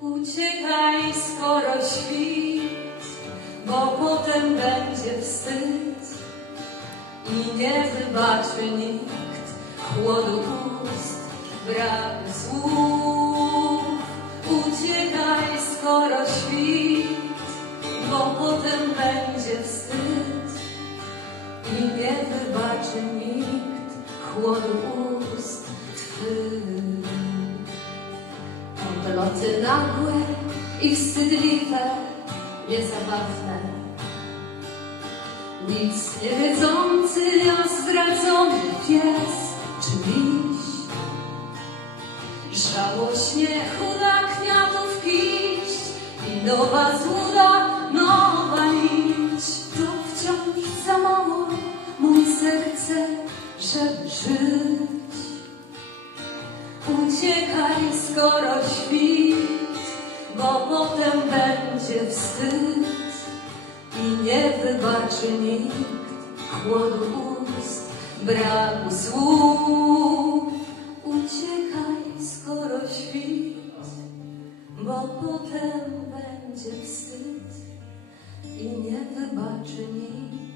Uciekaj, skoro świt, bo potem będzie wstyd. I nie wybaczy nikt chłodu ust, braku słów. Uciekaj, skoro świt, bo potem będzie wstyd. I nie wybaczy nikt chłodu ust Odloty nagłe i wstydliwe, niezabawne. Nic nie wiedzący, a zdradzony pies czy liść. Żałośnie chuda kwiatów kiść i nowa złuda, nowa nić. To wciąż za mało, mój serce, żeby żyć. Uciekaj, skoro świt, bo potem będzie wstyd i nie wybaczy nikt chłodu ust, braku słów. Uciekaj, skoro świt, bo potem będzie wstyd i nie wybaczy nikt